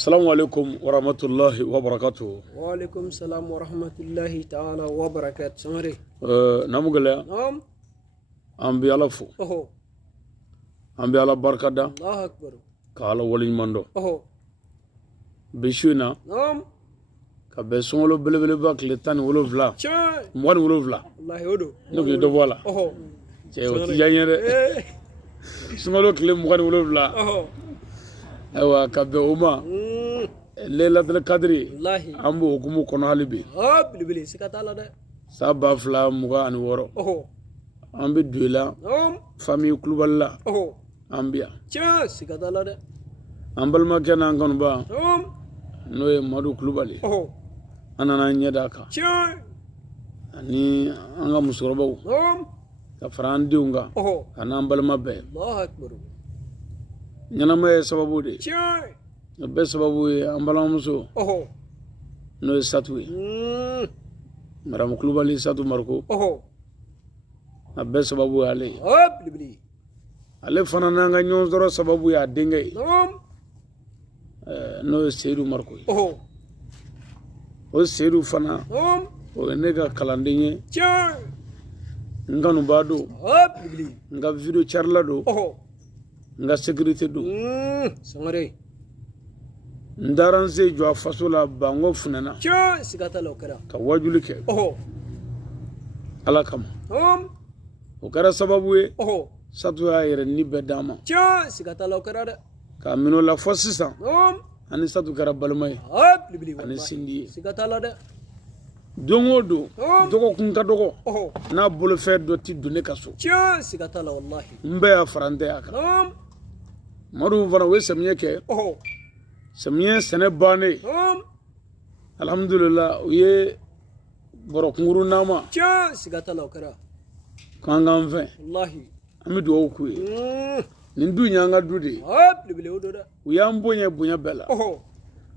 السلام عليكم ورحمة الله وبركاته. وعليكم السلام ورحمة الله تعالى وبركاته. سمري. نمغلا. نعم. أمبي على فو. أمبي على بركة دا. الله أكبر. كالا ولين مندو. بيشونا. نعم. كبسون لو بلبل باك لتان ولو فلا. شاي. موان ولو فلا. الله يهدو. نقول دو فلا. شيء وتجاني ده. سمالو كلم موان ولو فلا. أيوة كبوما. ليلة القدري. الله. أمبو حكمو كنالبي. بلبلي سكتالا ده. سبب فلا مغان ورو. Ambi duela famille kluballa ambia cha sikadala de ambal makena ngon ba noye madu klubali anana nyedaka cha ani anga musoroba ka frandi unga ana ambal mabbe Allah akbar nyana me sababu de cha be sababu ambal muso noye satui maram klubali satu marko abbe sababu ale bili ale fana nanga nyonzoro sababu ya dingai no seru marko o seru fana o nega kalandinye nganu bado bili nga video charla do nga sécurité do sangare ndaranse jo fasola bango funana sigata lokara ka wajulike ala kam o kɛra sababu ye satu y'a yɛrɛ ni bɛɛ d'a ma ka minɛ o la fɔ sisan ani satu kɛra balima ye ani sindi ye don o don dɔgɔkun ka dɔgɔ n'a bolofɛn dɔ ti don ne ka so n bɛɛ y'a fara n tɛ y'a kan madu fana o ye samiyɛ kɛ samiyɛ sɛnɛ bannen alhamdulillah o ye bɔrɔ kunkuru n'a ma kangan fɛn an bɛ dugawu k'u ye nin du y'an ka du de ye u y'an bonya bonya bɛɛ la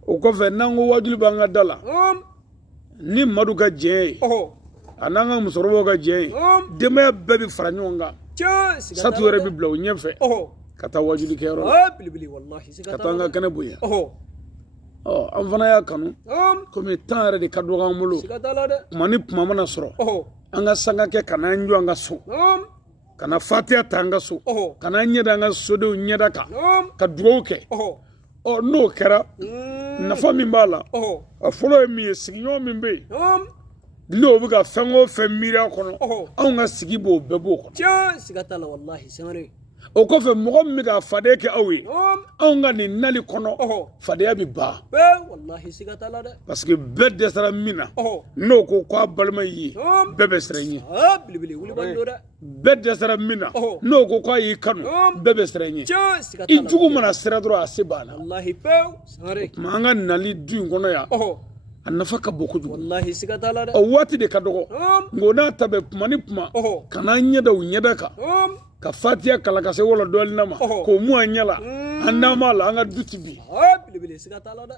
o kɔfɛ n'an ko wajulu b'an ka da la ni madu ka diɲɛ ye a n'an ka musokɔrɔbaw ka diɲɛ ye denbaya bɛɛ bɛ fara ɲɔgɔn kan satu yɛrɛ bɛ bila u ɲɛfɛ ka taa wajulu kɛyɔrɔ la ka taa an ka kɛnɛ bonya an fana y'a kanu komi tan yɛrɛ de ka dɔgɔ an bolo kuma ni kuma mana sɔrɔ an ka sanga kɛ ka n'an jɔ an ka so ka na fatiya ta an ka so ka n'an ɲɛda an ka sodenw ɲɛda kan ka dugawu kɛ n'o kɛra nafa min b'a la a fɔlɔ ye min ye sigiɲɔgɔn min bɛ yen n'o bɛ ka fɛn o fɛn miiri a kɔnɔ anw ka sigi b'o bɛɛ b'o kɔnɔ o kɔfɛ mɔgɔ min bɛ ka fadenya kɛ aw ye anw ka nin nali kɔnɔ fadenya bɛ ban parce que bɛɛ dɛsɛra min na n'o ko k'a balima y'i ye bɛɛ bɛ siran i ɲɛ bɛɛ dɛsɛra min na n'o ko k'a y'i kanu bɛɛ bɛ siran i ɲɛ i jugu mana sira dɔrɔn a se b'a la tuma an ka nali du in kɔnɔ yan a nafa ka bon kojugu o waati de ka dɔgɔ nka o n'a ta bɛ kuma ni kuma ka n'an ɲɛda u ɲɛda kan ka fatiya kala ka se wala dɔɔnin na ma k'o mu an ɲɛ la an n'a ma la an ka du ti bi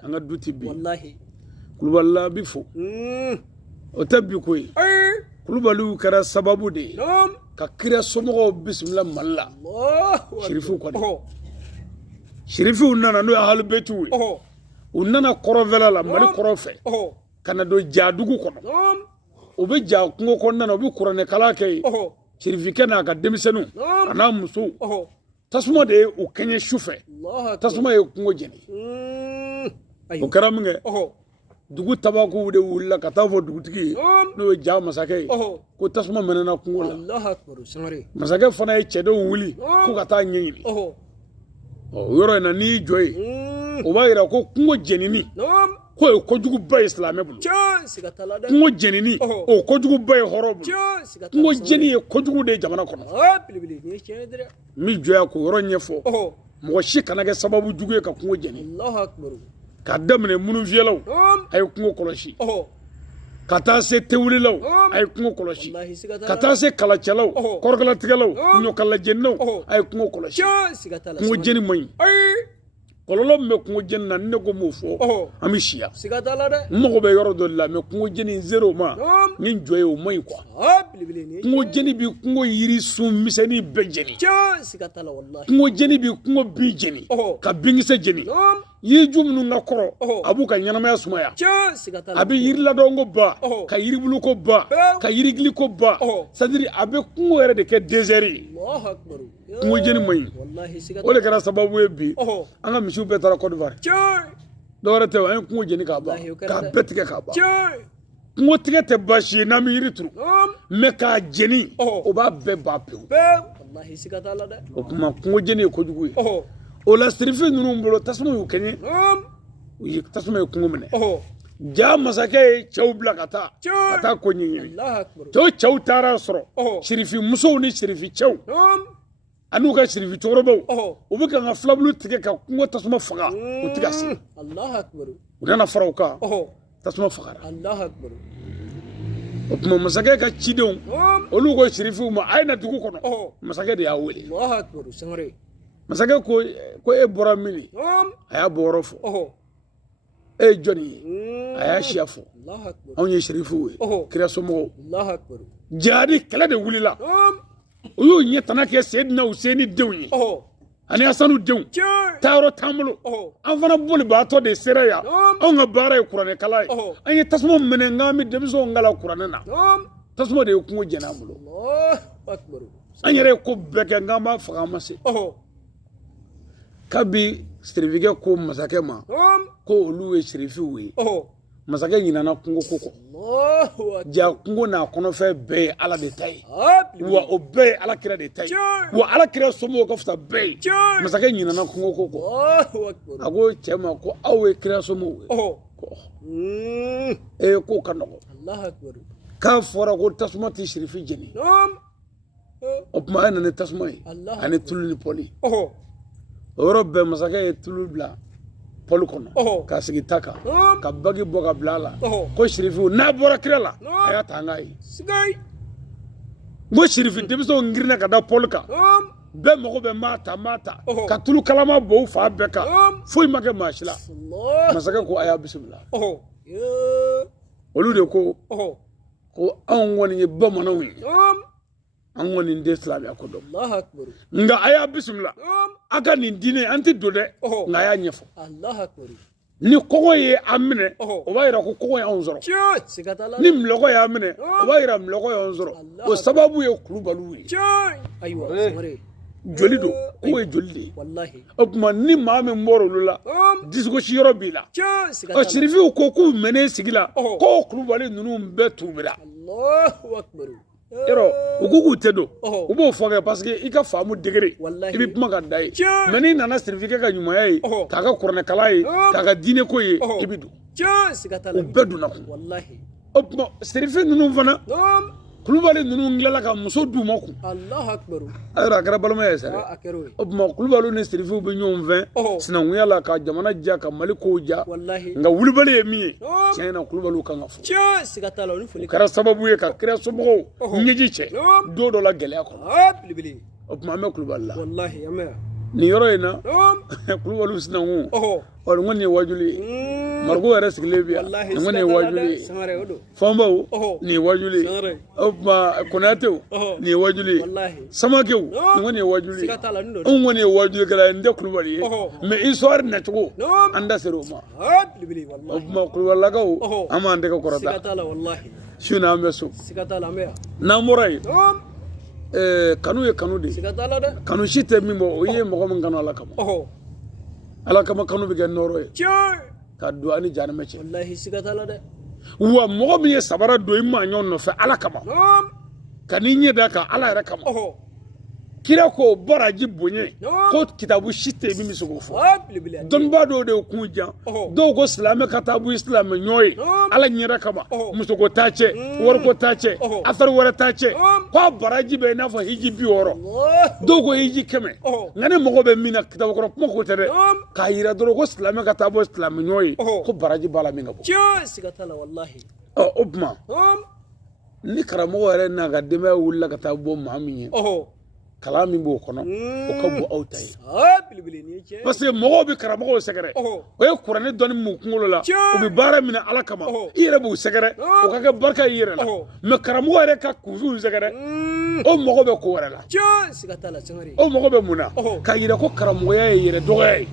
an ka du ti bi kulubali bi fo o tɛ bi ko ye kulubaliw kɛra sababu de ye ka kira somɔgɔw bisimila mali la sirifiw kɔni sirifiw nana n'o ye halibɛtiw ye u nana kɔrɔnfɛla la mali kɔrɔnfɛ ka na don jaadugu kɔnɔ u bɛ ja kungo kɔnɔna na u bɛ kuranɛkala kɛ yen sirifikɛ n'a ka denmisɛnninw a n'a musow tasuma de ye u kɛɲɛ su fɛ tasuma ye kungo jeni o kɛra min kɛ dugu tabakuw de wulila ka taa fɔ dugutigi ye n'o ye ja masakɛ ye ko tasuma mɛnɛna kungo la masakɛ fana ye cɛdenw wuli ko ka taa ɲɛɲini o yɔrɔ in na n'i y'i jɔ yen o b'a yira ko kungo jenini ko ye kojuguba ye silamɛ bolo kungo jenini o kojuguba ye hɔrɔn bolo kungo jeni ye kojugu de ye jamana kɔnɔ n bɛ jɔya k'o yɔrɔ ɲɛfɔ mɔgɔ si kana kɛ sababu jugu ye ka kungo jeni ka daminɛ munufiyɛlaw a ye kungo kɔlɔsi ka taa se tewulilaw a ye kungo kɔlɔsi ka taa se kalacɛlaw kɔrɔkalatigɛlaw ɲɔkalajeninaw a ye kungo kɔlɔsi kungo jeni man ɲi kololo me kungo jeni na ne ko mo fo ami shia sigata la de mo be yoro do la me kungo jeni zero ma ni njoye o moy quoi kungo jeni bi kungo yiri sum miseni be jeni sigata la wallahi kungo jeni bi kungo bi jeni ka bingise jeni yi jumnu ngakoro abu ka nyanama ya sumaya sigata la abi yiri la dongo ba ka yiri bulu ko ba ka yiri gili ko ba sadiri abe kungo yere de ke deseri Allahu akbar kungo jeni moy wallahi sigata ole kara sababu e bi anga mishu be tara Côte d'Ivoire dore te ay kungo jeni ka ba ka betike ka ba kungo tige te bashi na mi yiri turu me ka jeni o ba be ba pe wallahi sigata la de o kuma kungo jeni ko jugu o la strife nunu mbolo tasuma yu kenye uyi tasuma yu kungo mene ja masake chaw blakata ata ko nyi Allahu akbar to chaw tara soro shirifi muso ni shirifi chaw anu ka shirifi torobo o be kan flablu tige ka kungo tasuma faga o tiga si Allahu akbar udana farauka tasuma faga Allahu akbar o kuma masake ka chidon olu ko shirifi ma aina dugu kono masake de ya wele Allahu akbar sangare masake ko e bora mini aya boro fo e joni aya shiafo Allahu akbar on ye shirifu we kira somo Allahu akbar jadi kala de wulila oyo nyetana ke Sayyidina Husaini dewnyi ani asanu dew taro tamulo an fana boli ba to de seraya on ga bara Qur'an kala an ye tasmo mene ngami de biso ngala Qur'an na tasmo de ko jena mulo Allahu akbar an yere ko beke ngama faga mase kabi strivige ko masake ma ko oluwe shirifi we masake nyina na kungo koko ja kungo na kono fe be ala de tai wa obe ala kira de tai wa ala kira somo ko fta be masake nyina na kungo koko ago chema ko awe kira somo we e ko kanoko Allahu akbar ka fora ko tasma ti shirifi jeni opma na ne tasma ani tulni poli Europe masake tulu bla polu kono ka sigi taka ka bagi boga blala ko shirifu na bora kirala aya tangai sigay mo shirifu debiso ngirna ka da polka be mogo be mata ka tulu kalama bo fa beka foi make mashila masake ko aya bismillah olu de ko an woni be manawi an woni de islam akodo Allahu akbar nga aya bismillah aga ni dine anti dode nga ya nyefo Allahu akbar ni kogo ye amine o ba ira ko kogo ya onzoro ni mlogo ya amine o ba ira mlogo ya onzoro o sababu ye kulubalu ye aywa samare joli do ko ye joli wallahi o kuma ni maame mboro lula disgo shiro bila o shirifi ko ku mene sigila ko kulubali nunu be tubira Allahu akbar ero ugugu tedo ubo foge parce que ika famu degré ibi kuma ka dai meni nana certificat ka nyuma yi kaga kurne kala yi kaga dine ko yi ibidu ubedu na wallahi opno certificat nunu fana kulubali nunu ngela ka muso du mako Allahu akbar ara gara balma ya sare opno kulubali ne certificat be nyom 20 sina nguyala ka jamana ja ka maliko ja wallahi nga wulibali mi sina kulubali ka ngafu sigatala ni fuli kara sababu ye ka kira sobo nyeji che do la gele ko bilibili opma me kulubali la wallahi yama ni yoro ina kulubali sina ngu or ngoni wajuli margo era siglebia ngoni wajuli fambo ni wajuli opma konato ni wajuli samakeu ngoni wajuli ngoni wajuli kala nde kulubali me histoire na tugo anda seroma opma kulubali gawo amande ko korata sigatala wallahi shuna ameso sigatala me na moray kanu ye kanu de sigatala de kanu shite mimo oye mo ko ngano ala kama kanu bi gen noro ye ka do ani janama che wallahi sigatala de wa mo mi ye sabara do imma nyon no fe ala kama kani nye da ka ala era kama kira ko baraji bonye ko kitabu shite bi misugo fo don ba do de kunja do go islamic kitabu islam nyoy ala nyira kama musugo tache wor ko tache afar wora tache ko baraji be na fo hiji bi woro do go hiji keme ngane mo go be mina kitabu ko ko tere ka yira do go islamic kitabu islam nyoy ko baraji bala mi ngabo sigatala wallahi obma ni karamo wore na ga deme wulla kitabu mamiye kala min b'o kɔnɔ o ka bon aw ta ye belebele ni ye tiɲɛ parce que mɔgɔw bɛ karamɔgɔw sɛgɛrɛ o ye kuranɛ dɔnni mun kunkolo la u bɛ baara minɛ ala kama i yɛrɛ b'u sɛgɛrɛ o ka kɛ barika i yɛrɛ la mais karamɔgɔ yɛrɛ ka kunfiw sɛgɛrɛ o mɔgɔ bɛ ko wɛrɛ la tiɲɛ siga t'a la sangare o mɔgɔ bɛ mun na ka yira ko karamɔgɔya ye yɛrɛ dɔgɔya ye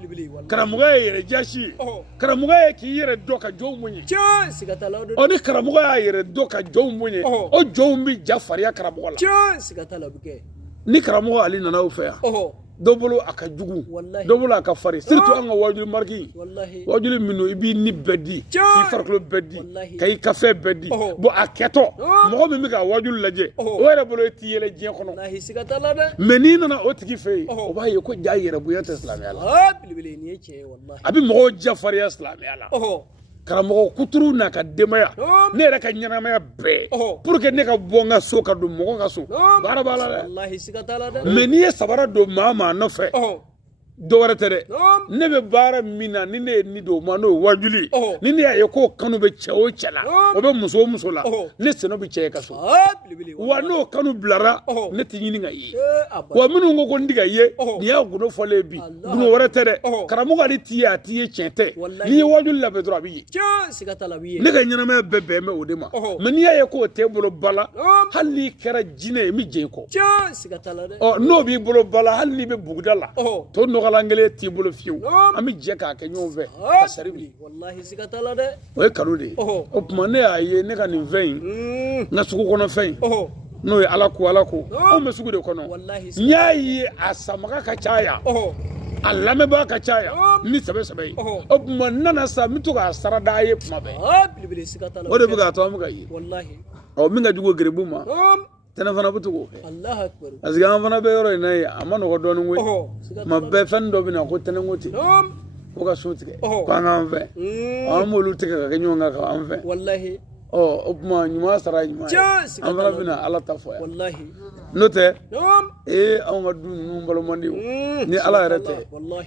belebele wallahi karamɔgɔya ye yɛrɛ jasi ye karamɔgɔya ye k'i yɛrɛ dɔn ka jɔnw muɲu tiɲɛ siga t'a la o ni karamɔgɔ y'a yɛrɛ dɔn ka jɔnw muɲu o jɔnw bɛ ja fariya karamɔgɔ la tiɲɛ siga t'a la o bɛ kɛ ni karamɔgɔ ale nana o fɛ yan dɔ bolo a ka jugu dɔ bolo a ka farin surtout an ka wajuli mariki wajuli minnu i b'i ni bɛɛ di k'i farikolo bɛɛ di ka i ka fɛn bɛɛ di bon a kɛtɔ mɔgɔ min bɛ ka wajuli lajɛ o yɛrɛ bolo i t'i yɛlɛ diɲɛ kɔnɔ mais n'i nana o tigi fɛ yen o b'a ye ko ja yɛrɛ bonya tɛ silamɛya la a bɛ mɔgɔw jafarinya silamɛya la karamɔgɔ kuturu n'a ka denbaya ne yɛrɛ ka ɲɛnamaya bɛɛ pour que ne ka bɔ n ka so ka don mɔgɔ ka so baara b'a la dɛ mais n'i ye sabara don maa nɔfɛ dɔ wɛrɛ tɛ dɛ ne bɛ baara min na ni ne ye ni don o ma n'o ye wajuli ni ne y'a ye k'o kanu bɛ cɛ o cɛ la o bɛ muso o muso la ne sɛnɛ bɛ cɛ ye ka so wa n'o kanu bilara ne tɛ ɲini ka ye wa minnu ko n tɛ ka ye nin y'a gundo fɔlen bi gundo wɛrɛ tɛ dɛ karamɔgɔ ale t'i ye a t'i ye tiɲɛ tɛ n'i ye wajuli labɛn dɔrɔn a bɛ ye ne ka ɲɛnamaya bɛɛ bɛn bɛ o de ma mais n'i y'a ye k'o t'e bolo ba la hali n'i kɛra jinɛ ye n bɛ jɛ i kɔ n'o b'i bolo ba la hali n'i bɛ buguda la to nɔgɔ kelen t'i bolo fiyewu an bɛ jɛ k'a kɛ ɲɔgɔn fɛ ka sari wuli o ye kanu de ye o tuma ne y'a ye ne ka nin fɛn in n ka sugu kɔnɔ fɛn in n'o ye ala ko anw bɛ sugu de kɔnɔ n y'a ye a samaga ka caya a lamɛnbaga ka caya ni sɛbɛ ye o tuma n nana sa n bɛ to k'a sara d'a ye tuma bɛɛ o de bɛ k'a to an bɛ ka ye min ka jugu geribu ma tɛnɛ fana bɛ to k'o kɛ parce que an fana bɛ yɔrɔ in na ye a ma nɔgɔ dɔɔnin koyi tuma bɛɛ fɛn dɔ bɛ na ko tɛnɛnko ten ko ka so tigɛ ko an k'an fɛ an b'olu tigɛ ka kɛ ɲɔgɔn kan k'an fɛ o tuma ɲuman sara ɲuman ye an fana bɛ na ala ta fɔ yan n'o tɛ anw ka du ninnu balo man di o ni ala yɛrɛ tɛ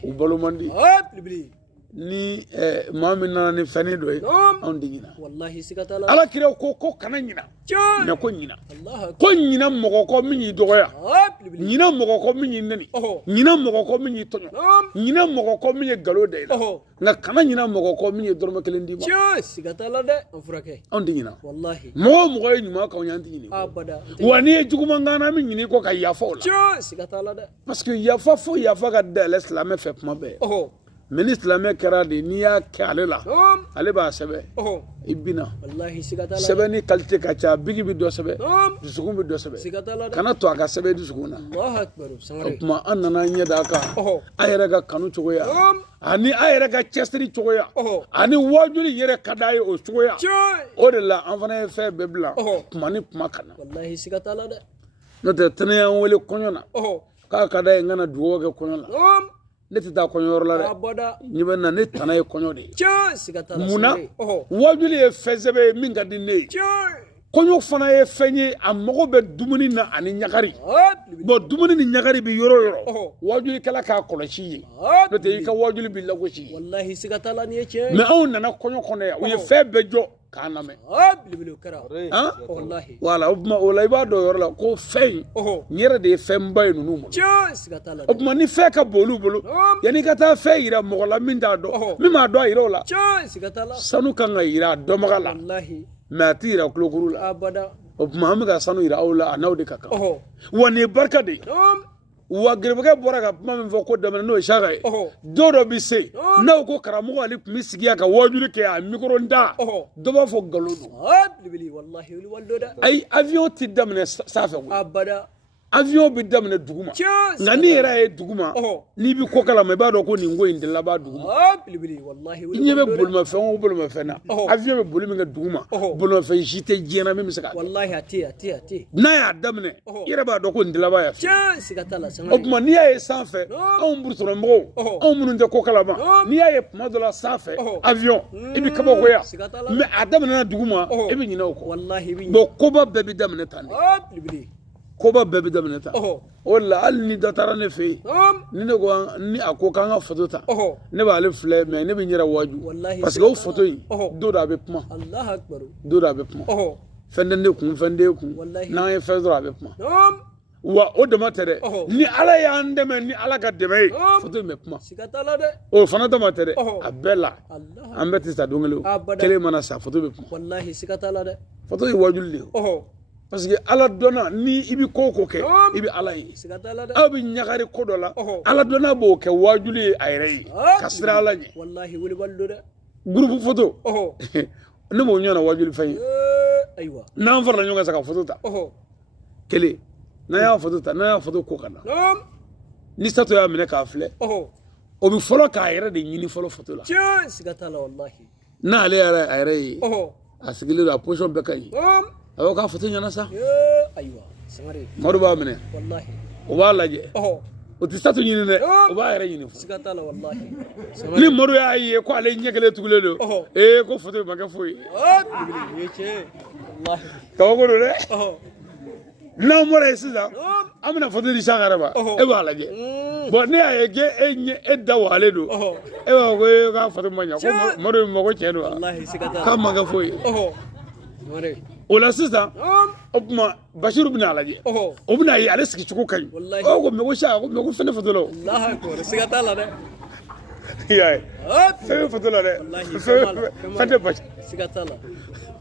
u balo man di ni maa min nana ni fɛn dɔ ye anw tɛ ɲina ala kira ko kana ɲina mais ko ɲina mɔgɔ kɔ min y'i dɔgɔya ɲina mɔgɔ kɔ min y'i nɛni ɲina mɔgɔ kɔ min y'i tɔɲɔ ɲina mɔgɔ kɔ min ye nkalon da i la nka kana ɲina mɔgɔ kɔ min ye dɔrɔmɛ kelen d'i ma anw tɛ ɲina mɔgɔ o mɔgɔ ye ɲuman k'anw ye an tɛ ɲini wa n'i ye juguman k'an na an bɛ ɲini kɔ ka yafa o la parce que yafa fo yafa ka dayɛlɛ silamɛ fɛ kuma bɛɛ mais ni silamɛ kɛra de n'i y'a kɛ ale la ale b'a sɛbɛn i bina sɛbɛn ni qualité ka ca bigi bɛ dɔ sɛbɛn dusukun bɛ dɔ sɛbɛn kana to a ka sɛbɛn dusukun na o tuma an nana ɲɛ d'a kan a yɛrɛ ka kanu cogoya ani a yɛrɛ ka cɛsiri cogoya ani wajuli yɛrɛ ka d'a ye o cogoya o de la an fana ye fɛn bɛɛ bila kuma ni kuma ka na n'o tɛ tɛnɛ y'an wele kɔɲɔ na k'a ka d'a ye n kana dugawu kɛ kɔɲɔ la ne tɛ taa kɔɲɔyɔrɔ la dɛ ɲɛ bɛ na ne tana ye kɔɲɔ de ye munna wajuli ye fɛn sɛbɛn ye min ka di ne ye kɔɲɔ fana ye fɛn ye a mago bɛ dumuni na ani ɲagari bon dumuni ni ɲagari bɛ yɔrɔ o yɔrɔ wajulikɛla k'a kɔlɔsi ye n'o tɛ i ka wajuli bɛ lagosi ye mais anw nana kɔɲɔ kɔnɔ yan u ye fɛn bɛɛ jɔ k'a lamɛn wala o tuma o la i b'a dɔn o yɔrɔ la ko fɛn in n yɛrɛ de ye fɛnba ye ninnu bolo o tuma ni fɛn ka bon olu bolo yanni i ka taa fɛn yira mɔgɔ la min t'a dɔn min m'a dɔn a yira o la sanu kan ka yira a dɔnbaga la mais a tɛ yira kulokuru la o tuma an bɛ ka sanu yira aw la a n'aw de ka kan wa nin ye barika de ye wa gɛrɛbɛkɛ bɔra ka kuma min fɔ ko daminɛ n'o ye saka ye dɔ dɔ bɛ se n'aw ko karamɔgɔ ale tun bɛ sigi yan ka wajuli kɛ a mikoro da dɔ b'a fɔ nkalon don ayi avion tɛ daminɛ sanfɛ avion bɛ daminɛ duguma nka n'i yɛrɛ ye duguma n'i bɛ ko kalama i b'a dɔn ko nin ko in de laban duguma i ɲɛ bɛ bolimafɛn o bolimafɛn na avion bɛ boli min kɛ duguma bolimafɛn si tɛ diɲɛ na min bɛ se ka n'a y'a daminɛ i yɛrɛ b'a dɔn ko nin de laban y'a fɛ o tuma n'i y'a ye sanfɛ anw burusɔnmɔgɔw anw minnu tɛ ko kalama n'i y'a ye tuma dɔ la sanfɛ avion i bɛ kabakoya mais a daminɛna duguma i bɛ ɲinɛ o kɔ bon koba bɛɛ bɛ daminɛ tan de koba bɛɛ bɛ daminɛ tan o de la hali ni dɔ taara ne fɛ yen ni ne ko ni a ko k'an ka foto ta ne b'ale filɛ mais ne bɛ n yɛrɛ waju parce que o foto in don dɔ a bɛ kuma don dɔ a bɛ kuma fɛn tɛ ne kun fɛn t'e kun n'an ye fɛn dɔrɔn a bɛ kuma wa o dama tɛ dɛ ni ala y'an dɛmɛ ni ala ka dɛmɛ ye photo in bɛ kuma o fana dama tɛ dɛ a bɛɛ la an bɛɛ tɛ sa don kelen mana sa photo bɛ kuma photo ye wajulu de ye parce que ala dɔnna ni i bɛ ko kɛ i bɛ ala ye aw bɛ ɲagari ko dɔ la ala dɔnna b'o kɛ wajulu ye a yɛrɛ ye ka sira ala ɲɛ groupe photo ne m'o ɲɔgɔnna wajulu fɛn ye n'an farala ɲɔgɔn kan sa ka photo ta kelen n'a y'a photo ta n'a y'a photo ko ka na ni sato y'a minɛ k'a filɛ o bɛ fɔlɔ k'a yɛrɛ de ɲini fɔlɔ photo la n'ale a yɛrɛ ye a sigilen don a position bɛɛ ka ɲi a b'o k'a photo ɲɛna sa Madu b'a minɛ o b'a lajɛ o tɛ sato ɲini dɛ o b'a yɛrɛ ɲini fɔlɔ ni Madu y'a ye ko ale ɲɛ kelen tugulen don ko photo ma kɛ foyi kabako don dɛ n'an bɔra yen sisan an bɛna photo di Sangare ma e b'a lajɛ bon ne y'a ye e da wagalen don e b'a fɔ ko k'a photo ma ɲɛ ko Madu ma ko tiɲɛ don k'a ma kɛ foyi o la sisan o tuma Basiru bɛna a lajɛ o bɛna ye ale sigi cogo ka ɲi ko mɛ ko sa ko mɛ ko fɛn tɛ photo la o y'a ye fɛn bɛ photo la dɛ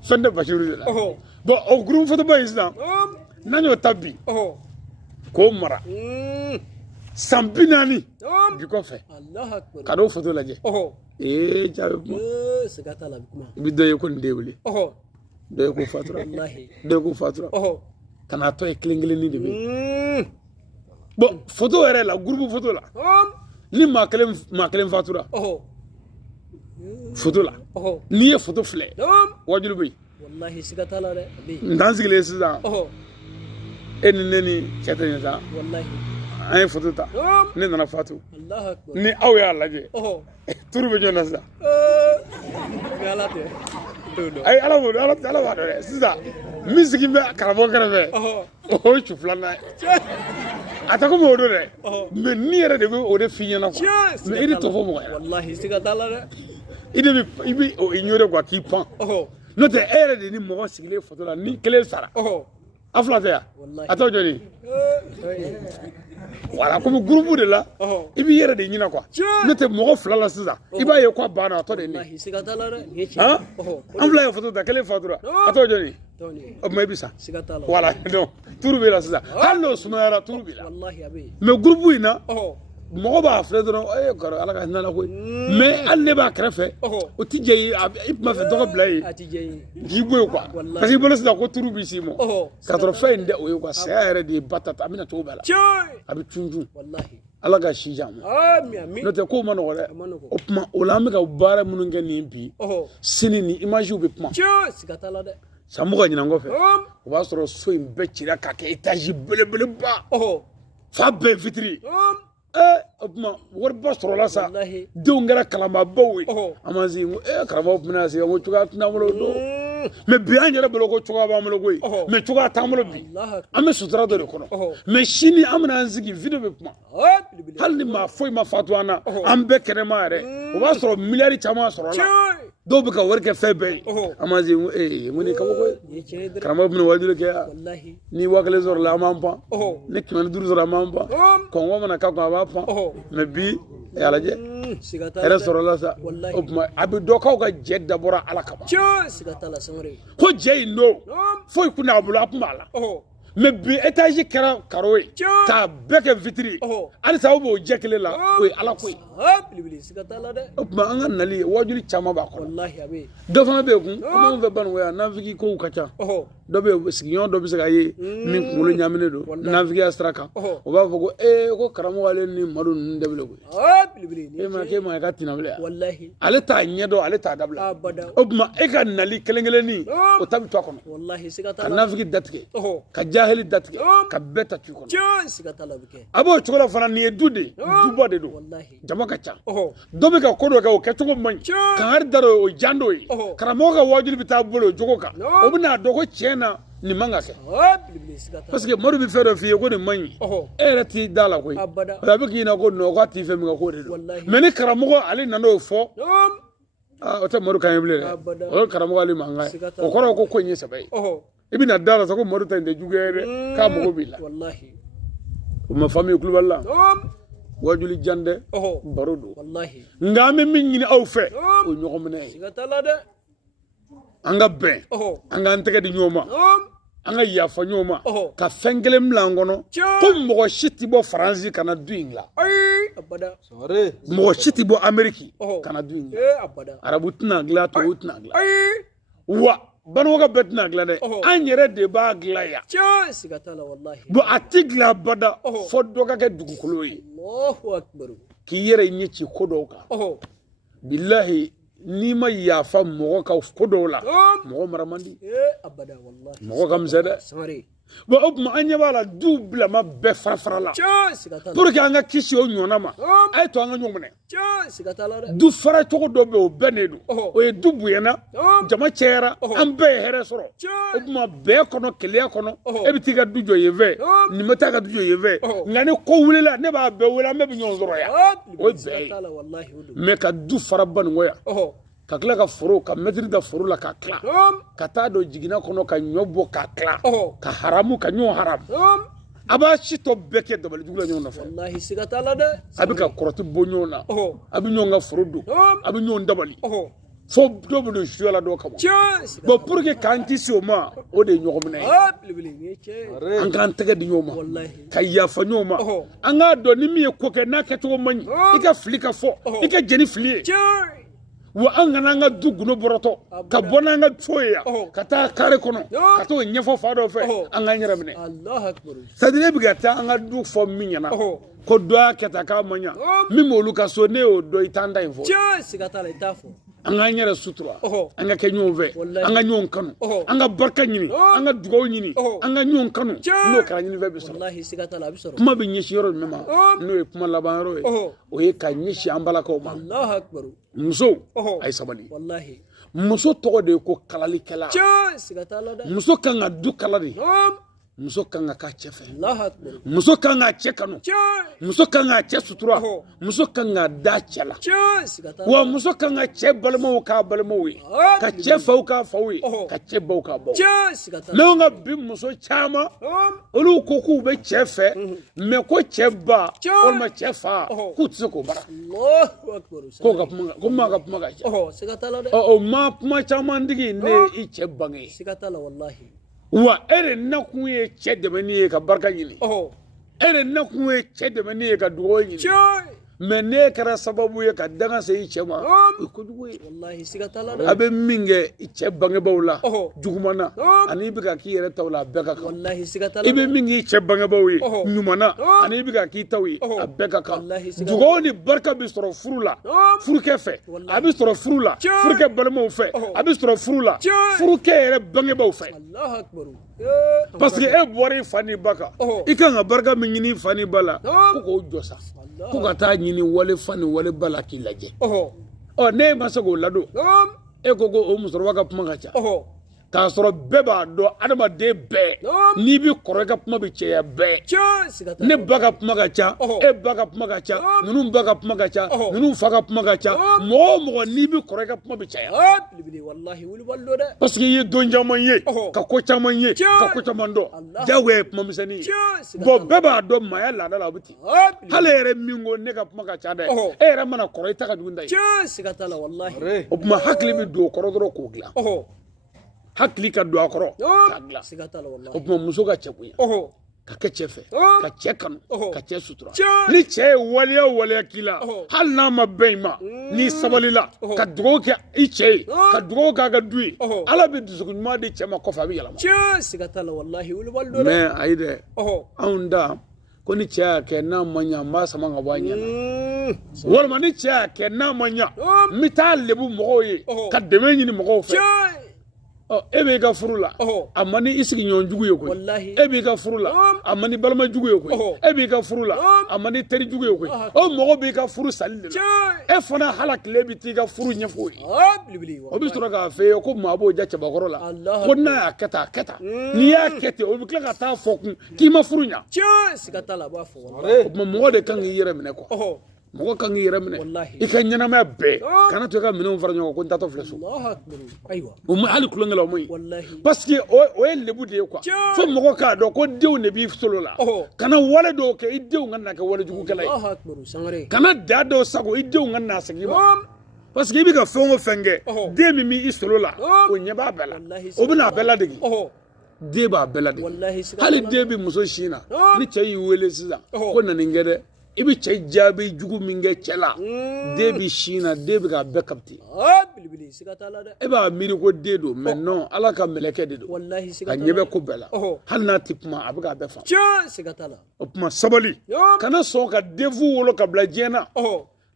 fɛn tɛ Basiru de la bon o groupe photo ba in sisan n'an y'o ta bi k'o mara san 40 bi kɔfɛ ka n'o photo lajɛ jaabi kuma i bɛ dɔ ye ko nin den wele dɔ ye ko fatura dɔ ye ko fatura ka n'a tɔ ye kelen-kelennin de bɛ yen bon photo yɛrɛ la groupe photo la ni maa kelen fatura photo la n'i ye photo filɛ wajulu bɛ yen n'an sigilen sisan e ni ne ni cɛ tɛ ɲɛ sa an ye photo ta ne nana fatu ni aw y'a lajɛ turu bɛ ɲɔgɔn na sisan ayi ala b'a dɔn dɛ sisan min sigi bɛ karamɔgɔ kɛrɛfɛ o ye cu filanan ye a tɛ komi o don dɛ mɛ ni yɛrɛ de bɛ o de f'i ɲɛna quoi mɛ i de t'o fɔ mɔgɔ ɲɛna i bɛ o ignorer quoi k'i pan n'o tɛ e yɛrɛ de ni mɔgɔ sigilen photo la ni kelen sara a fila tɛ yan a t'o jɔni wala komi groupe de la i b'i yɛrɛ de ɲina quoi n'o tɛ mɔgɔ fila la sisan i b'a ye ko a banna a tɔ de ye ne an fila ye photo ta kelen fatura a t'o jɔni o tuma i bɛ sa wala donc turu b'i la sisan hali n'o sumayara turu b'i la mais groupe in na mɔgɔ b'a filɛ dɔrɔn kɔrɔ ala ka hinɛ la koyi mais hali ne b'a kɛrɛfɛ o ti jɛ i tun b'a fɛ dɔgɔ bila yen k'i bɔ yen quoi parce que i bolo sisan ko turu b'i si ma ka sɔrɔ fɛn in tɛ o ye quoi saya yɛrɛ de ye ba ta a bɛna cogo bɛɛ la a bɛ cun ala ka si jan ma n'o tɛ kow ma nɔgɔ dɛ o tuma o la an bɛ ka baara minnu kɛ nin bi sini ni images bɛ kuma san mugan ɲinan kɔfɛ o b'a sɔrɔ so in bɛɛ cira k'a kɛ étage belebeleba fa bɛɛ fitiri o tuma wariba sɔrɔla sa denw kɛra kalanbaabaw ye an ma se karamɔgɔ tun bɛna se ko cogoya t'an bolo don mɛ bi an yɛrɛ bolo ko cogoya b'an bolo koyi mɛ cogoya t'an bolo bi an bɛ sutura dɔ de kɔnɔ mɛ sini an bɛna an sigi video bɛ kuma hali ni maa foyi ma fatu an na an bɛɛ kɛnɛma yɛrɛ o b'a sɔrɔ miliyari caman sɔrɔla dɔw bɛ ka wari kɛ fɛn bɛɛ ye an ma se ko ko nin kabako ye karamɔgɔ bɛna wajulu kɛ yan ni 1000 sɔrɔla an b'an pan ni 500 sɔrɔla an b'an pan kɔngɔ mana k'a kun a b'a pan mɛ bi a lajɛ hɛrɛ sɔrɔla sa o tuma a bɛ dɔ k'aw ka jɛ dabɔra ala kama ko jɛ in don foyi kun n'a bolo a kun b'a la mɛ bi étage kɛra karo ye k'a bɛɛ kɛ fitiri halisa aw b'o jɛ kelen la o ye ala ko ye o tuma an ka nali wajulu caman b'a kɔnɔ dɔ fana bɛ yen kun komi anw fɛ Banɔgɔ nafiki kow ka ca dɔ bɛ yen sigiɲɔgɔn dɔ bɛ se ka ye min kunkolo ɲaminen don nafigiya sira kan o b'a fɔ ko ko karamɔgɔ ale ni Madu ninnu de bɛ koyi e ma k'e ma ye ka tina wele yan ale t'a ɲɛdɔn ale t'a dabila o tuma e ka nali kelen-kelennin o ta bɛ to a kɔnɔ ka nafigi datigɛ ka jahili datigɛ ka bɛɛ ta tu kɔnɔ a b'o cogo la fana nin ye du de ye duba de don jama ka ca dɔ bɛ ka ko dɔ kɛ o kɛcogo man ɲi kangari da o jan dɔ ye karamɔgɔ ka wajulu bɛ taa bolo o jogo kan o bɛna dɔn ko tiɲɛ na nin man ka kɛ parce que Madu bɛ fɛn dɔ f'i ye ko nin man ɲi e yɛrɛ t'i da la koyi a bɛ k'i ɲɛna ko non k'a t'i fɛ min ka k'o de don mais ni karamɔgɔ ale nana o fɔ o tɛ Madu kan ye bilen dɛ o ye karamɔgɔ ale mankan ye o kɔrɔ ko in ye sɛbɛ ye i bɛna da la sa ko Madu ta in tɛ juguya ye dɛ k'a mago b'i la ma famille kuluballa wajuli jande barodo wallahi ngame min ñini aw fe o ñogomne sigatala de anga ben anga antege di ñoma anga yafa ñoma ka fengelem langono ko mo shiti bo France kana duingla ay abada sore mo shiti bo Ameriki kana duingla abada arabutna gla to utna gla wa bano ga betna gla de anyere de ba gla ya sigatala wallahi bo atigla bada fo doga ke dugukolo yi Allahu akbar ki yere ñici kodoka billahi ni ma yafa mo ka kodola mo maramandi abada wallahi mo kam zeda sare bo op ma anya bala double ma be farfara la pour que anga kisi o ñona ma ay to anga ñomne sigatala de du fara to do be o benedu o e dubu yana jama chera am be here soro op ma be kono kele kono e bitiga dujo yeve ni mata ga dujo yeve ngani ko wulela ne ba be wula me bi ñon zoro ya o be sigatala wallahi me ka du fara ban ngoya ka kila ka foro ka metri da foro la ka kla ka taa do jigina kono ka nyobo ka kla ka haramu ka nyo haram aba shito beke dabal jugla nyo nafa wallahi sigatala de abi ka koroti bonyo na abi nyo nga foro do abi nyo ndabali fo do do shuala do kamo bo pour que kanti soma o de nyogomne an kan tege di nyoma wallahi kayya fa nyoma anga do ni mi ko ke na ke to mani ika flika fo ika jeni flie wa an gana nga duguno boroto ka bona nga tsoya ka ta kare kono ka to nyefo fado fe an ga nyere mene Allah akbar sadire biga ta an ga du fo minyana ko do aketa ka manya mi molu ka so ne o do itanda info sigatala itafo an ga nyere sutura an ga kenyo ve an ga nyon kanu an ga barka nyini an ga dugo nyini an ga nyon kanu no kara nyini ve biso wallahi sigatala bisoro kuma bi nyishi yoro mema no e kuma laban yoro o ye ka nyishi ambala ko ma Allah akbar muso ay sabali wallahi muso togo de ko kalali kala sigatala de muso kan ga du kalali muso kan ga ka chefe Allah akbar muso kan ga che kanu muso kan ga che sutura muso kan ga da chela sigatala wa muso kan ga che balmo ka balmo wi ka che fau ka fau wi ka che bau ka bau sigatala me nga bi muso chama olu ko ku be chefe me ko cheba o ma chefa ku tse ko bara Allahu akbar ko ma ga puma ga sigatala de o ma puma chama ndigi ne i cheba ngi sigatala wallahi wa ere na kun ye cɛ dɛmɛ ni ye ka barika ɲini ere na kun ye cɛ dɛmɛ ni ye ka dugawu ɲini mais ne kɛra sababu ye ka danga se i cɛ ma o kojugu ye wallahi sigatala a bɛ min kɛ i cɛ bangebaaw la juguman na ani i bɛ ka k'i yɛrɛ taw la a bɛɛ ka kan wallahi sigatala i bɛ min k'i cɛ bangebaaw ye ɲuman na ani i bɛ ka k'i taw ye a bɛɛ ka kan dugawu ni barika bɛ sɔrɔ furu la furukɛ fɛ a bɛ sɔrɔ furu la furukɛ balimaw fɛ a bɛ sɔrɔ furu la furukɛ yɛrɛ bangebaaw fɛ Allahu akbar parce que e bɔra i fa ni ba kan i kan ka barika min ɲini i fa ni ba la ko k'o jɔ sa ko ka taa ɲini wale fa ni wale ba la k'i lajɛ ne ma se k'o ladon e ko o musokɔrɔba ka kuma ka ca k'a sɔrɔ bɛɛ b'a dɔn adamaden bɛɛ n'i bi kɔrɔ i ka kuma bɛ cɛya bɛɛ ne ba ka kuma ka ca e ba ka kuma ka ca ninnu ba ka kuma ka ca ninnu fa ka kuma ka ca mɔgɔ o mɔgɔ n'i bi kɔrɔ i ka kuma bɛ caya wallahi wuli ballo de parce que i ye don caman ye ka ko caman ye ka ko caman dɔn jagoya ye kuma misɛnnin ye bɔn bɛɛ b'a dɔn maaya laada la a bɛ ten hali e yɛrɛ min ko ne ka kuma ka ca dɛ e yɛrɛ mana kɔrɔ i ta ka jugu n ta ye sigatala wallahi o tuma hakili bɛ don o kɔrɔ dɔrɔn k'o dilan hakili ka don a kɔrɔ k'a dilan sigatala wallahi o tuma muso ka cɛ bonya ka kɛ cɛ fɛ ka cɛ kanu ka cɛ sutura ni cɛ ye waleya o waleya k'i la hali n'a ma bɛn i ma n'i sabalila ka dugawu kɛ i cɛ ye ka dugawu k'a ka du ye ala bɛ dusukun ɲuman di cɛ ma kɔfɛ a bɛ yɛlɛma sigatala wallahi wuli ballo de mais ayi dɛ anw da ko ni cɛ y'a kɛ n'a ma ɲa n b'a sama ka bɔ a ɲɛ na walima ni cɛ y'a kɛ n'a ma ɲa n bɛ taa lebu mɔgɔw ye ka dɛmɛ ɲini mɔgɔw fɛ e b'i ka furu la a man ni i sigiɲɔgɔn jugu ye koyi e b'i ka furu la a man ni balima jugu ye koyi e b'i ka furu la a man ni teri jugu ye koyi o mɔgɔ b'i ka furu sali de la e fana hala tile bɛ t'i ka furu ɲɛfɔ ye o bɛ sɔrɔ k'a fɔ e ye ko maa b'o ja cɛbakɔrɔ la ko n'a y'a kɛ tan a kɛ tan n'i y'a kɛ ten o bɛ tila ka taa fɔ kun k'i ma furu ɲa sigatala b'a fɔ o tuma mɔgɔ de kan k'i yɛrɛ minɛ kɔ mɔgɔ kan k'i yɛrɛ minɛ Wallahi. i ka ɲɛnamaya bɛɛ kana to i ka minɛnw fara ɲɔgɔn kan ko n taatɔ filɛ so Allahu akbar. Ayiwa. o ma hali kulonkɛ la o ma ɲi Wallahi. parce que o ye lebu de ye quoi fo mɔgɔ k'a dɔn ko denw de b'i solo la kana wale dɔw kɛ i denw ka na kɛ wale jugukɛla ye Allahu akbar. Sangare. kana da dɔw sago i denw ka na segin i ma parce que i bɛ ka fɛn o fɛn kɛ den min b'i solo la o ɲɛ b'a bɛɛ la o bɛ n'a bɛɛ ladege den b'a bɛɛ ladege Wallahi. hali den bɛ muso sin na ni cɛ y'i wele sisan ko na nin kɛ dɛ i bɛ cɛ jaabi jugu min kɛ cɛ la den bɛ sin na den bɛ k'a bɛɛ kapite Bilibili. Siga t'a la dɛ. e b'a miiri ko den don mais non ala ka mɛlɛkɛ de don Wallahi. a Siga t'a ɲɛ la. bɛ ko bɛɛ la hali n'a tɛ kuma a bɛ k'a bɛɛ faamu Siga t'a la. o tuma sabali kana sɔn ka denfu wolo ka bila diɲɛ na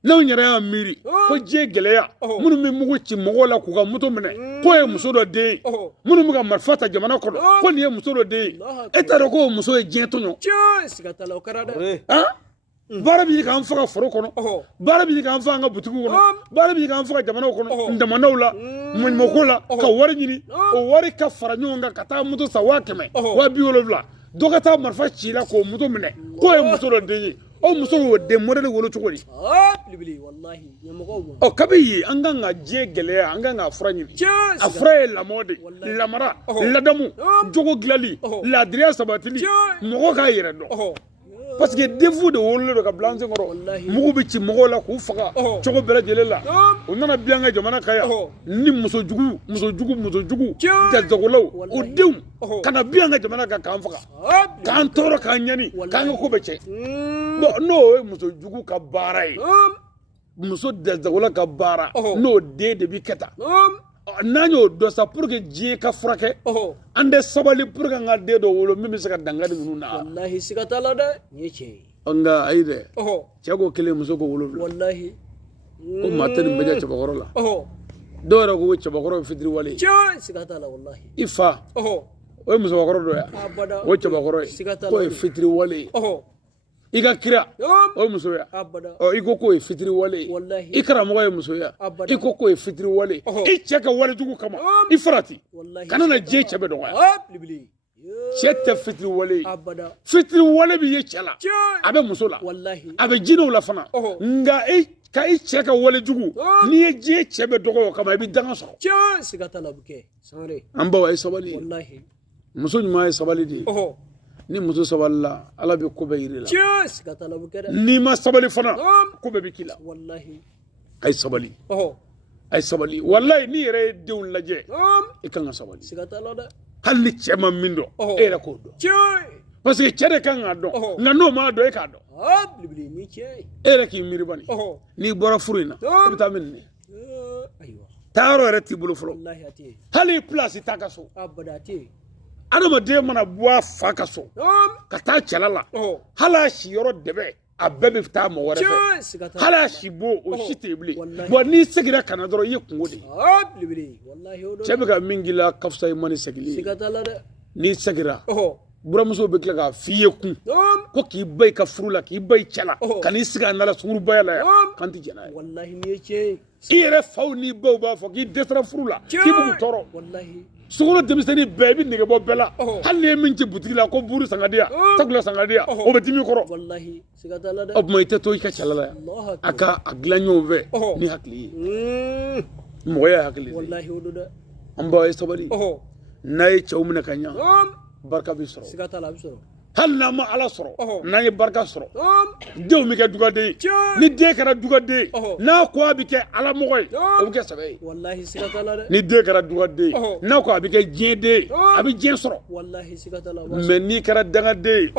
n'aw yɛrɛ y'a miiri ko diɲɛ gɛlɛya minnu bɛ mugu ci mɔgɔw la k'u ka moto minɛ k'o ye muso dɔ den ye minnu bɛ ka marifa ta jamana kɔnɔ ko nin ye muso dɔ den ye e t'a dɔn k'o muso ye diɲɛ tɔɲɔ Siga t'a la. O kɛra dɛ. baara bɛ ɲini k'an faga foro kɔnɔ baara bɛ ɲini k'an faga an ka butigiw kɔnɔ baara bɛ ɲini k'an faga jamanaw kɔnɔ ndamanaw la maɲumako la ka wari ɲini o wari ka fara ɲɔgɔn kan ka taa moto san 500 270 dɔ ka taa marifa ci la k'o moto minɛ k'o ye muso dɔ den ye o muso y'o den modèle wolo cogo di Bilibili. Wallahi. Ɲɛmɔgɔw. ɔ kabi ye an kan ka diɲɛ gɛlɛya an kan ka fura ɲini a fura ye lamɔ de lamara ladamu jogo dilanli laadiriya sabatili mɔgɔ k'a yɛrɛ dɔn parce que denfu de wololen don ka bila an sen kɔrɔ mugu bɛ ci mɔgɔw la k'u faga cogo bɛɛ lajɛlen la o nana bi an ka jamana kan yan ni muso jugu jazagolaw o denw kana bi an ka jamana kan k'an faga k'an tɔɔrɔ k'an ɲani k'an ka ko bɛ cɛ bon n'o ye muso jugu ka baara ye muso jazagola ka baara n'o den de bi kɛ tan n'an y'o dɔn sa pour que diɲɛ ka furakɛ an tɛ sabali pour que an ka den dɔ wolo min bɛ se ka dangari ninnu na Wallahi. Siga t'a la dɛ. Nin ye tiɲɛ ye. nka ayi dɛ cɛ ko kelen muso ko 7 Wallahi. ko maa tɛ nin bɛ kɛ cɛbakɔrɔ la dɔw yɛrɛ ko cɛbakɔrɔ ye fitiri wale ye Siga t'a la. Wallahi. i fa o ye musokɔrɔ dɔ ye Abada. o ye cɛbakɔrɔ ye Siga t'a k'o la. ye fitiri wale ye i ka kira o ye muso ye Abada. i ko k'o ye fitiri wale ye Wallahi. i karamɔgɔ ye muso ye Abada. i ko k'o ye fitiri wale ye i cɛ ka wale jugu kama i farati Wallahi. kana na diɲɛ cɛ bɛ dɔgɔya Bilibili. cɛ tɛ fitiri wale ye Abada. fitiri wale bɛ ye cɛ la a bɛ muso la Wallahi. a bɛ jinɛw la fana nka ka i cɛ ka wale jugu n'i ye diɲɛ cɛ bɛ dɔgɔ o kama i bɛ danga sɔrɔ Siga t'a la. O bɛ kɛ. Sangare. an baw a ye sabali ye Wallahi. muso ɲuman ye sabali de ye ni muso sabali la ala bɛ ko bɛɛ yiri la Siga t'a la. O bɛ kɛ dɛ. n'i ma sabali fana ko bɛɛ bɛ k'i la Wallahi. a ye sabali a ye sabali walayi n'i yɛrɛ ye denw lajɛ i kan ka sabali Siga t'a la dɛ. hali ni cɛ ma min dɔn e yɛrɛ k'o dɔn parce que cɛ de kan k'a dɔn nka n'o m'a dɔn e k'a dɔn Bilibili. Nin ye tiɲɛ ye. e yɛrɛ k'i miiri bani n'i bɔra furu in na i bɛ taa min nin Ayiwa. taa yɔrɔ yɛrɛ t'i bolo fɔlɔ Wallahi a tɛ yen. hali place t'a ka so Abada a tɛ yen. adamaden mana bɔ a fa ka so ka taa cɛla la hali a si yɔrɔ dɛbɛ a bɛɛ bɛ taa mɔgɔ wɛrɛ fɛ Siga t'a la. hali a si bo o si tɛ yen bilen Wallahi. bon n'i seginna ka na dɔrɔn i ye kungo de ye Bilibili. Wallahi o don. cɛ bɛ ka min k'i la ka fisa i ma ni segili ye Siga t'a la dɛ. n'i segira buramuso bɛ tila k'a f'i ye kun ko k'i ba i ka furu la k'i ba i cɛ la ka n'i sigi a nala sungurubaya la yan kan tɛ jɛn n'a ye Wallahi nin ye tiɲɛ i ye. yɛrɛ faw n'i baw b'a fɔ k'i dɛsɛra furu la k'i b'u tɔɔrɔ Wallahi. sokɔnɔ denmisɛnnin bɛɛ i bɛ nege bɔ bɛɛ la hali n'i ye min ci butigi la ko buuru san ka di yan tagula san ka di yan o bɛ dimi kɔrɔ Wallahi. Siga t'a la dɛ. o tuma i tɛ to i ka cɛla la yan Allahu a ka a dilan ɲɔgɔn fɛ ni hakili ye mɔgɔya hakili de ye Wallahi o don dɛ. an baw ye sabali n'a ye cɛw minɛ ka ɲɛ barika bɛ sɔrɔ Siga t'a la a bɛ sɔrɔ. hali n'an ma ala sɔrɔ n'an ye barika sɔrɔ denw bɛ kɛ dugaden ye ni den kɛra dugaden ye n'a ko a bɛ kɛ alamɔgɔ ye o bɛ kɛ sɛbɛ ye Wallahi. Siga t'a la dɛ. ni den kɛra dugaden ye n'a ko a bɛ kɛ diɲɛ den ye a bɛ diɲɛ sɔrɔ Wallahi. Siga t'a la. mɛ n'i kɛra dangaden ye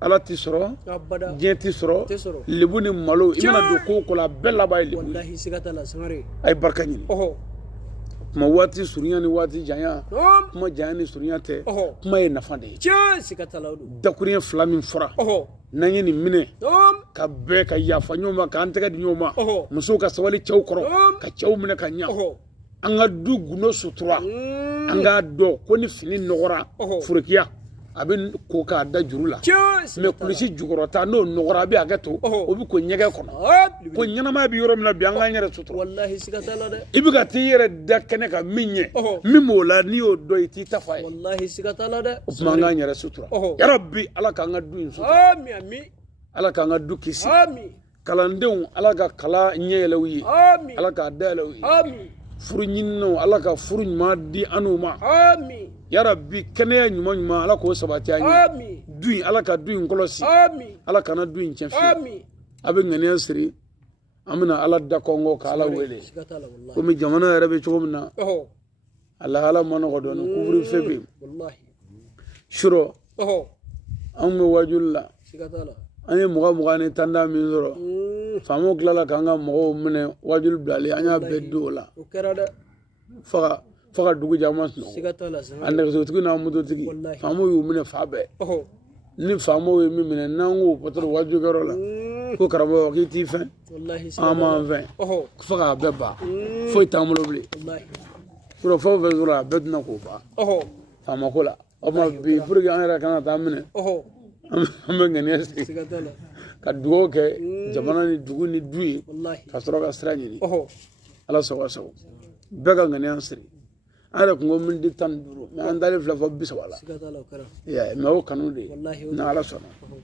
ala t'i sɔrɔ Abada. diɲɛ t'i sɔrɔ Tɛ sɔrɔ. lebu ni malo i mana don ko o ko la a bɛɛ laban ye lebu ye Wallahi. Siga t'a la. Sangare. a ye barika ɲini kuma waati surunya ni waati janya kuma janya ni surunya tɛ kuma ye nafa de ye Siga t'a la o don. dakuruɲɛ fila min fɔra n'an ye nin minɛ ka bɛɛ ka yafa ɲɔgɔn ma k'an tɛgɛ di ɲɔgɔn ma musow ka sabali cɛw kɔrɔ ka cɛw minɛ ka ɲa an ka du gundo sutura an k'a dɔn ko ni fini nɔgɔra forokiya a bɛ ko k'a da juru la mɛ kulisi jukɔrɔta n'o nɔgɔra a bɛ hakɛ to o bɛ ko ɲɛgɛn kɔnɔ ko ɲɛnamaya bɛ yɔrɔ min na bi an k'an yɛrɛ sutura Wallahi. Siga t'a la dɛ. i bɛ ka t'i yɛrɛ da kɛnɛ kan min ɲɛ min b'o la n'i y'o dɔn i t'i ta fa ye Wallahi. Siga t'a la dɛ. o tuma an k'an yɛrɛ sutura yarabi ala k'an ka du in sutura Ami. ala k'an ka du kisi Ami. kalandenw ala ka kala ɲɛyɛlɛw ye amin ala ka dayɛlɛw ye amin furu ɲininaw ala ka furu ɲuman di an'u ma amin ya rabbi kɛnɛya ɲuman ala k'o sabati an ye amin du in ala ka du in kɔlɔsi amin ala kana du in tiɲɛ fiyewu amin a bɛ ŋaniya siri an bɛna ala da kɔngɔ ka ala wele sigatala wallahi komi jamana yɛrɛ bɛ cogo min na oh a lahala ma nɔgɔ dɔɔni couvre-feu bɛ yen wallahi surɔ oh an bɛ wajuli la sigatala an ye 20 ni tanda min sɔrɔ faamaw tilala k'an ka mɔgɔw minɛ wajuli bilalen an y'a bɛɛ don o la o kɛra dɛ fo ka dugu caman sunɔgɔ sigatala a nɛgɛsotigi n'a mototigi wallahi faamaw y'u minɛ fa bɛɛ oh ni faamaw ye min minɛ n'an ko patron wajulikɛyɔrɔ la ko karamɔgɔ k'i t'i fɛn wallahi an m'an fɛn oh fo k'a bɛɛ ban foyi t'an bolo bilen wallahi surɔ fɛn o fɛn sɔrɔ a bɛɛ tɛna k'o ban oh faamako la o tuma bi pour que an yɛrɛ kana taa minɛ oh an bɛ ŋaniya sigi sigatala ka dugawu kɛ jamana ni dugu ni du ye wallahi ka sɔrɔ ka sira ɲini oh ala sago sago bɛɛ ka ŋaniya siri an yɛrɛ kun ko miniti 15 mɛ an dalen filɛ fɔ 30 la sigatala o kɛra i y'a ye mɛ o kanu de ye wallahi ni ala sɔnna oh